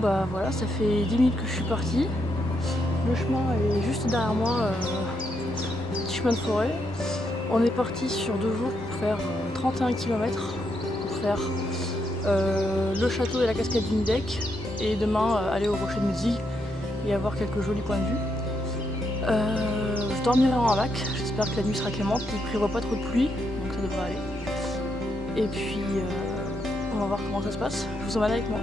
bah voilà, ça fait 10 minutes que je suis partie. Le chemin est juste derrière moi, petit chemin de forêt. On est parti sur 2 jours pour faire 31 km, pour faire le château et la cascade du Nidec, et demain aller au rocher de Mutzig et avoir quelques jolis points de vue. Je dormirai en hamac, j'espère que la nuit sera clémente, il ne prévoit pas trop de pluie, donc ça devrait aller. Et puis on va voir comment ça se passe, je vous emmène avec moi.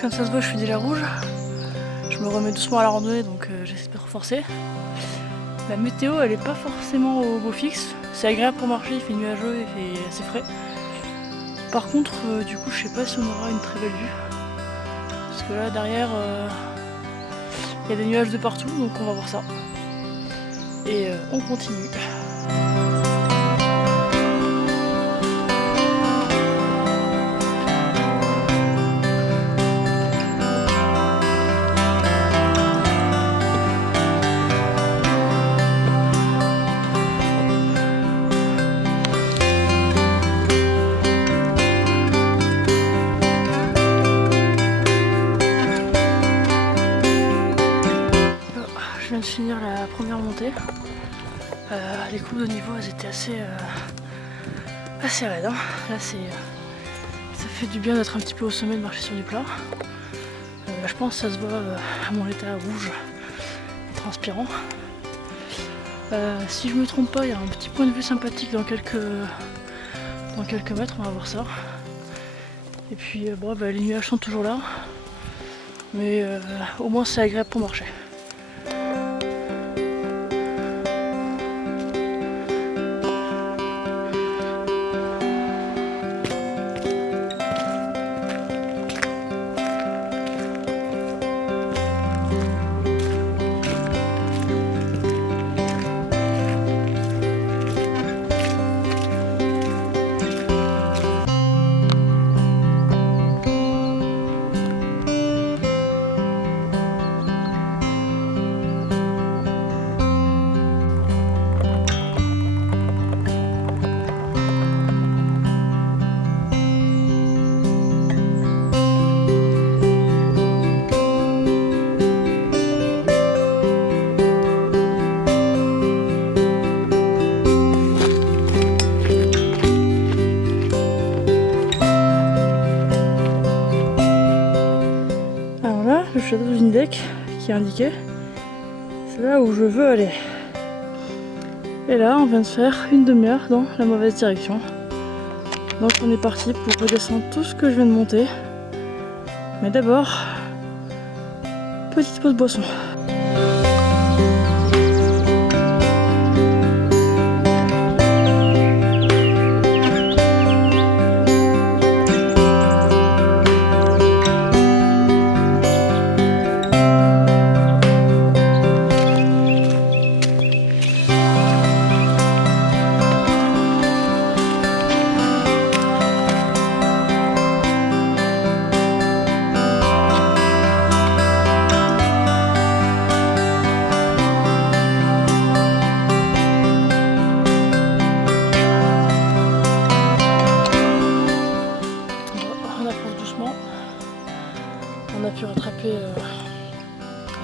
Comme ça se voit, je suis déjà rouge. Je me remets doucement à la randonnée, donc j'espère forcer. La météo, elle est pas forcément au beau fixe. C'est agréable pour marcher, il fait nuageux, il fait assez frais. Par contre, du coup, je sais pas si on aura une très belle vue. Parce que là, derrière, il y a des nuages de partout, donc on va voir ça. Et on continue. Je viens de finir la première montée. Les coupes de niveau, elles étaient assez raides. Hein. Là, ça fait du bien d'être un petit peu au sommet, de marcher sur du plat. Je pense que ça se voit à mon état rouge et transpirant. Si je me trompe pas, il y a un petit point de vue sympathique dans quelques mètres, on va voir ça. Et puis bon, les nuages sont toujours là, mais au moins c'est agréable pour marcher. Le château du Nidec qui est indiqué, c'est là où je veux aller. Et là on vient de faire une demi-heure dans la mauvaise direction. Donc on est parti pour redescendre tout ce que je viens de monter. Mais d'abord, petite pause boisson.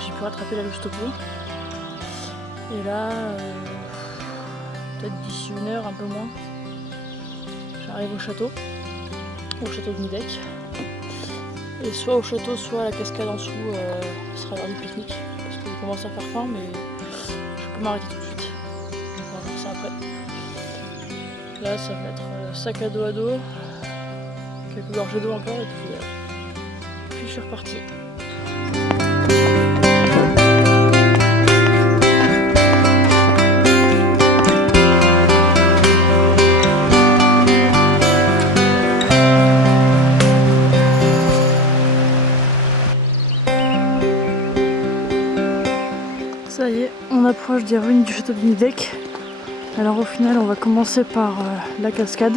J'ai pu rattraper la louche topo. Et là, peut-être d'ici 1 heure, un peu moins, j'arrive au château de Nidec. Et soit au château, soit à la cascade en dessous, ce sera l'heure du pique-nique. Parce qu'il commence à faire faim, mais je peux m'arrêter tout de suite. On va voir ça après. Là, ça va être sac à dos, quelques gorgées d'eau encore, et puis je suis repartie. Ça y est, on approche des ruines du château de Nidec. Alors au final on va commencer par la cascade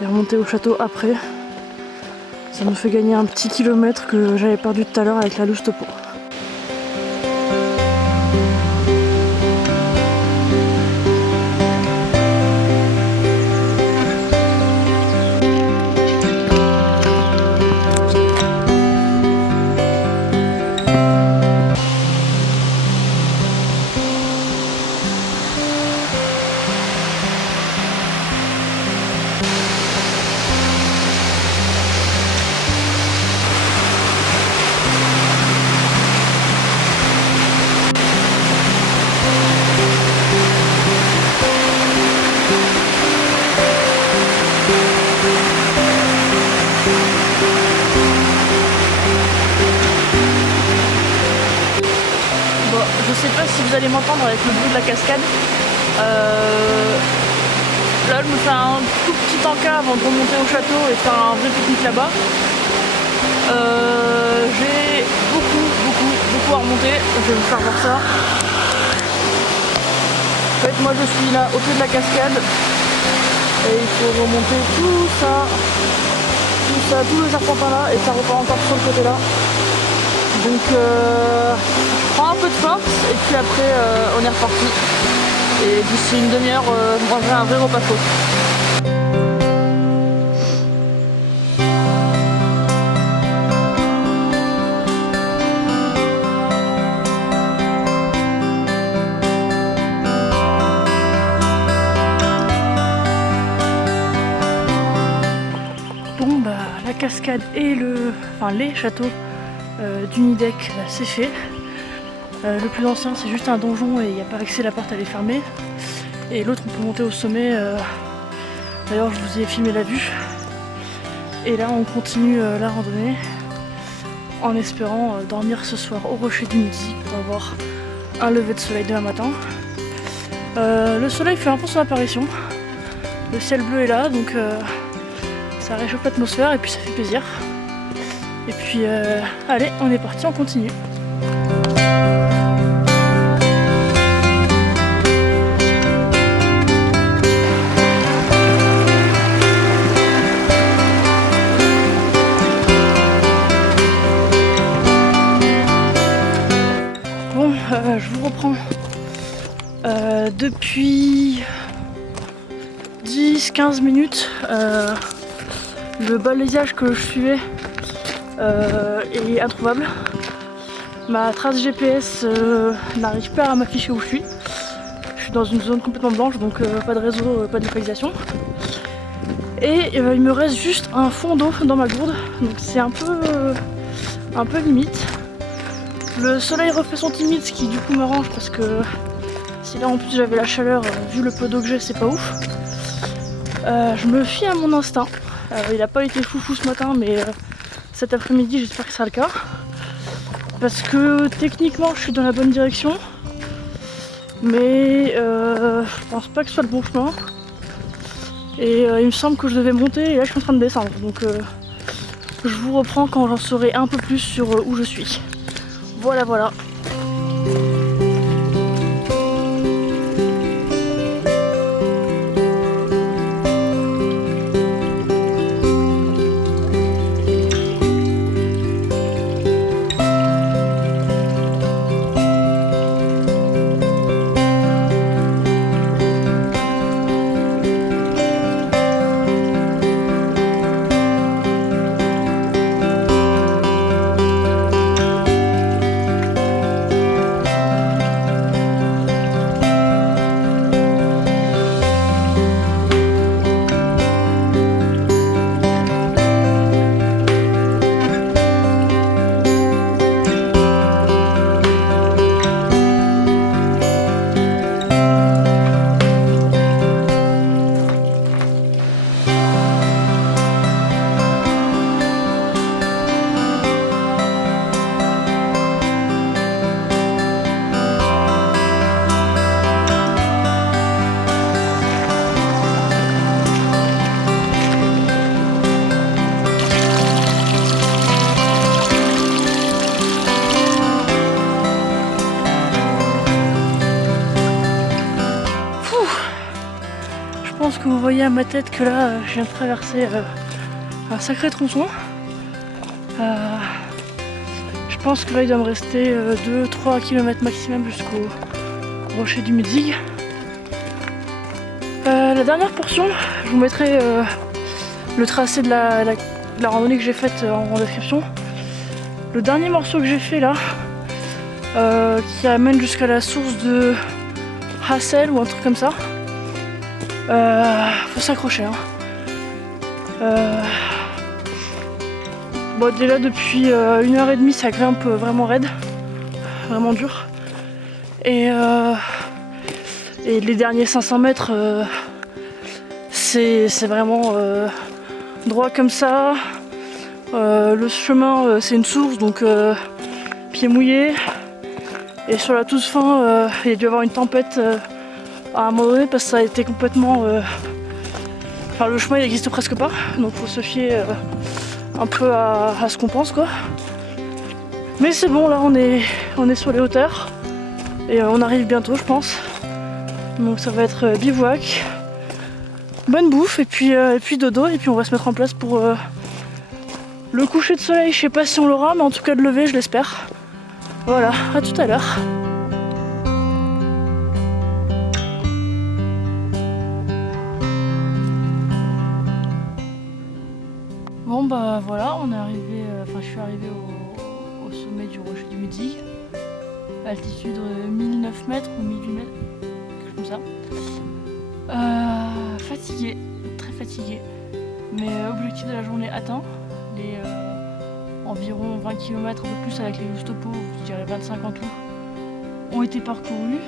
et remonter au château après. Ça nous fait gagner un petit kilomètre que j'avais perdu tout à l'heure avec la loose topo. Je sais pas si vous allez m'entendre avec le bruit de la cascade. Là je me fais un tout petit encas avant de remonter au château et de faire un vrai pique-nique là-bas. J'ai beaucoup à remonter, je vais vous faire voir ça. En fait moi je suis là au pied de la cascade et il faut remonter tout ça, tout le serpentin là et ça repart encore sur le côté là. Donc je prends un peu de force et puis après on est reparti. Et d'ici une demi-heure, je mangerai un vrai repas chaud. Bon bah la cascade et les châteaux du Nidec, c'est fait. Le plus ancien c'est juste un donjon et il n'y a pas accès, la porte elle est fermée. Et l'autre on peut monter au sommet, d'ailleurs je vous ai filmé la vue. Et là on continue la randonnée en espérant dormir ce soir au rocher du Midi pour avoir un lever de soleil demain matin. Le soleil fait un peu son apparition, le ciel bleu est là donc ça réchauffe l'atmosphère et puis ça fait plaisir. Et puis allez, on est parti, on continue. Bon, je vous reprends. Depuis 10-15 minutes, le balayage que je suivais est introuvable. Ma trace GPS n'arrive pas à m'afficher où je suis. Je suis dans une zone complètement blanche, donc pas de réseau, pas de localisation. Et il me reste juste un fond d'eau dans ma gourde, donc c'est un peu limite. Le soleil refait son timide, ce qui du coup m'arrange parce que si là en plus j'avais la chaleur, vu le peu d'eau que j'ai, c'est pas ouf. Je me fie à mon instinct. Il n'a pas été foufou ce matin, mais cet après-midi j'espère que ça sera le cas. Parce que techniquement je suis dans la bonne direction, mais je pense pas que ce soit le bon chemin. Et il me semble que je devais monter et là je suis en train de descendre. Donc je vous reprends quand j'en saurai un peu plus sur où je suis. Voilà. voyez à ma tête que là je viens de traverser un sacré tronçon. Je pense que là il doit me rester 2-3 km maximum jusqu'au rocher du Mudzig. La dernière portion, je vous mettrai le tracé de la randonnée que j'ai faite en description. Le dernier morceau que j'ai fait là, qui amène jusqu'à la source de Hassel ou un truc comme ça. Faut s'accrocher. Bon, déjà depuis 1h30 ça grimpe vraiment raide, vraiment dur. Et les derniers 500 mètres, c'est vraiment droit comme ça. Le chemin c'est une source, donc pieds mouillés. Et sur la toute fin, il y a dû y avoir une tempête à un moment donné parce que ça a été complètement... Enfin, le chemin il n'existe presque pas, donc faut se fier un peu à ce qu'on pense quoi. Mais c'est bon, là on est sur les hauteurs et on arrive bientôt je pense. Donc ça va être bivouac, bonne bouffe et puis dodo, et puis on va se mettre en place pour le coucher de soleil. Je sais pas si on l'aura, mais en tout cas de lever je l'espère. Voilà, à tout à l'heure. Bon bah voilà, on est arrivé, je suis arrivée au sommet du rocher du Mudzig, altitude 1009 mètres ou 1008 mètres, quelque chose comme ça. Fatiguée, très fatiguée, mais objectif de la journée atteint. Les environ 20 km, un peu plus avec les topo, je dirais 25 en tout, ont été parcourus.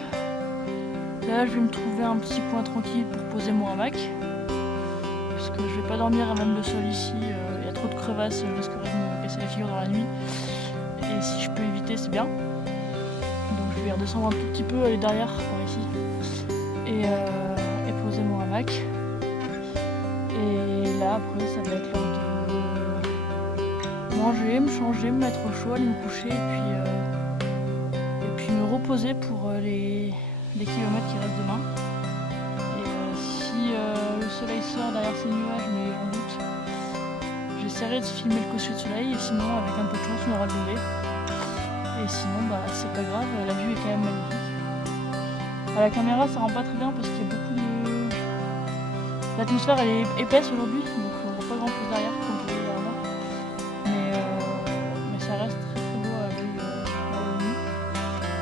Là je vais me trouver un petit point tranquille pour poser mon hamac, parce que je vais pas dormir à même le sol ici, il y a trop de crevasses, je risquerais de me casser la figure dans la nuit, et si je peux éviter c'est bien. Donc je vais redescendre un tout petit peu, aller derrière par ici, et poser mon hamac. Et là après ça va être l'heure de manger, me changer, me mettre au chaud, aller me coucher, et puis me reposer pour les kilomètres qui restent demain. Et si le soleil sort derrière ces nuages, mais j'en doute, j'essaierai de filmer le coucher de soleil, et sinon avec un peu de chance on aura le lever. Et sinon bah c'est pas grave, la vue est quand même magnifique. À la caméra ça rend pas très bien parce qu'il y a beaucoup de... L'atmosphère elle est épaisse aujourd'hui, donc on voit pas grand chose derrière comme vous voyez derrière moi. Mais ça reste très très beau à la vue.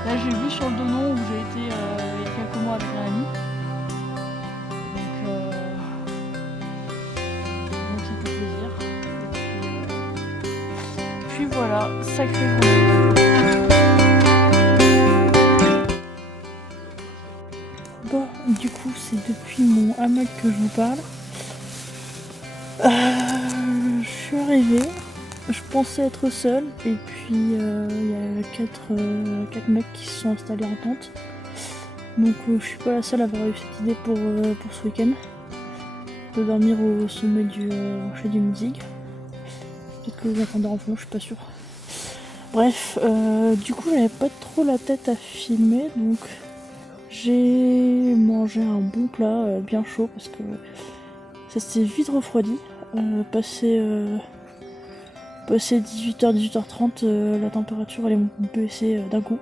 Là j'ai vu sur le Donon où j'ai été il y a quelques mois avec un ami. Donc ça fait plaisir. Et puis voilà, sacrée journée. Bon, du coup, c'est depuis mon hamac que je vous parle. Je suis arrivée, je pensais être seule, et puis il y a 4 mecs qui se sont installés en tente. Donc je suis pas la seule à avoir eu cette idée pour ce week-end, de dormir au sommet du rocher du Mudzig. Peut-être que vous entendez en fond, je suis pas sûre. Bref, du coup j'avais pas trop la tête à filmer, donc j'ai mangé un bon plat bien chaud parce que ça s'est vite refroidi. Passé 18h, 18h30, la température elle est baissée d'un coup.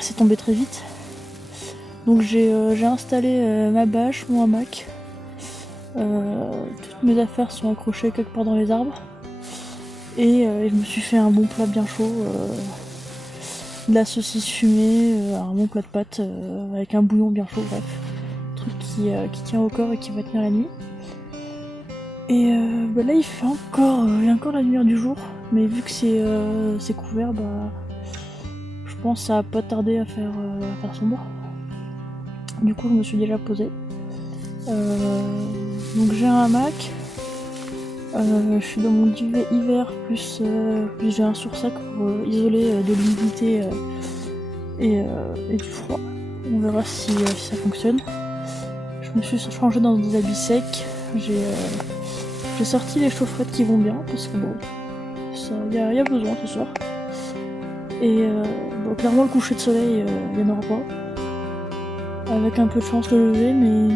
C'est tombé très vite. Donc j'ai installé ma bâche, mon hamac. Toutes mes affaires sont accrochées quelque part dans les arbres. Et je me suis fait un bon plat bien chaud. De la saucisse fumée, un bon plat de pâtes avec un bouillon bien chaud, bref. Un truc qui tient au corps et qui va tenir la nuit. Et là il fait encore la lumière du jour, mais vu que c'est couvert, je pense que ça va pas tarder à faire sombre. Du coup je me suis déjà posée. Donc j'ai un hamac, je suis dans mon duvet hiver, plus j'ai un sursac pour isoler de l'humidité et du froid. On verra si ça fonctionne. Je me suis changée dans des habits secs. J'ai sorti les chaufferettes qui vont bien parce que bon, il y a besoin ce soir. Et clairement le coucher de soleil, il n'y en aura pas. Avec un peu de chance le lever, mais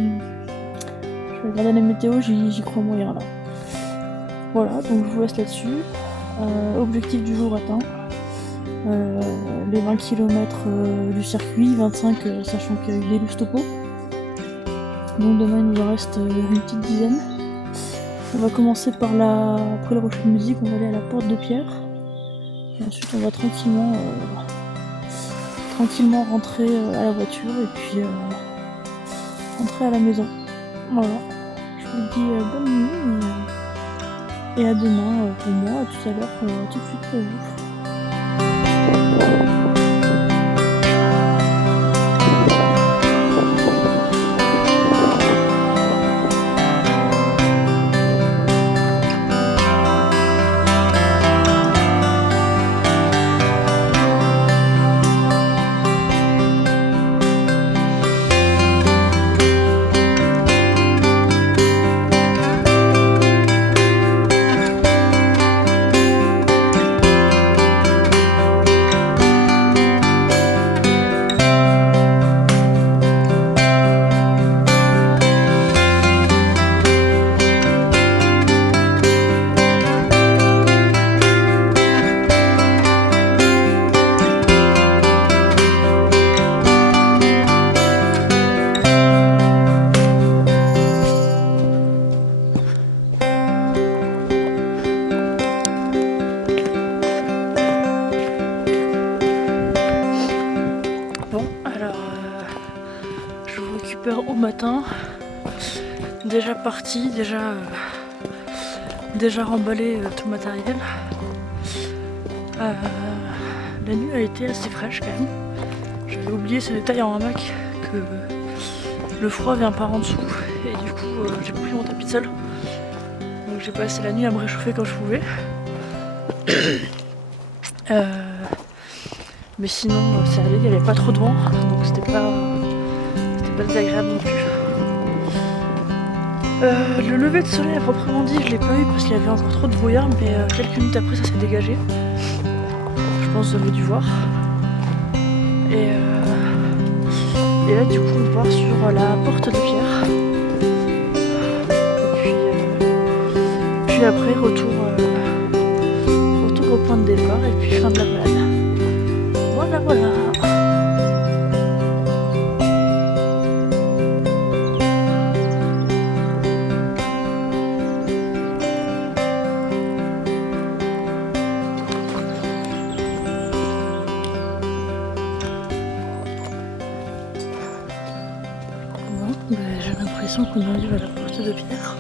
regarder la météo, j'y crois moyen là. Voilà, donc je vous laisse là-dessus. Objectif du jour atteint. Les 20 km du circuit, 25 sachant qu'il y a eu des loups topo. Donc demain il nous en reste une petite dizaine. On va commencer par après le rocher de musique, on va aller à la porte de pierre. Et ensuite on va tranquillement rentrer à la voiture et puis rentrer à la maison. Voilà. Je vous dis bonne nuit et à demain pour moi, à tout à l'heure, tout de suite pour vous. Au matin, déjà parti, déjà remballé tout le matériel. La nuit a été assez fraîche quand même. J'avais oublié ce détail en hamac que le froid vient par en dessous et du coup j'ai pris mon tapis de sol. Donc j'ai passé la nuit à me réchauffer quand je pouvais. Mais sinon ça allait, il n'y avait pas trop de vent, donc c'était pas désagréable non plus. Le lever de soleil à proprement dit, je l'ai pas eu parce qu'il y avait encore trop de brouillard, mais quelques minutes après ça s'est dégagé. Je pense que vous avez dû voir. Et là du coup on part sur la porte de pierre. Et puis après retour au point de départ et puis fin de la balade. Voilà. J'ai l'impression qu'on arrive à la porte de pierre.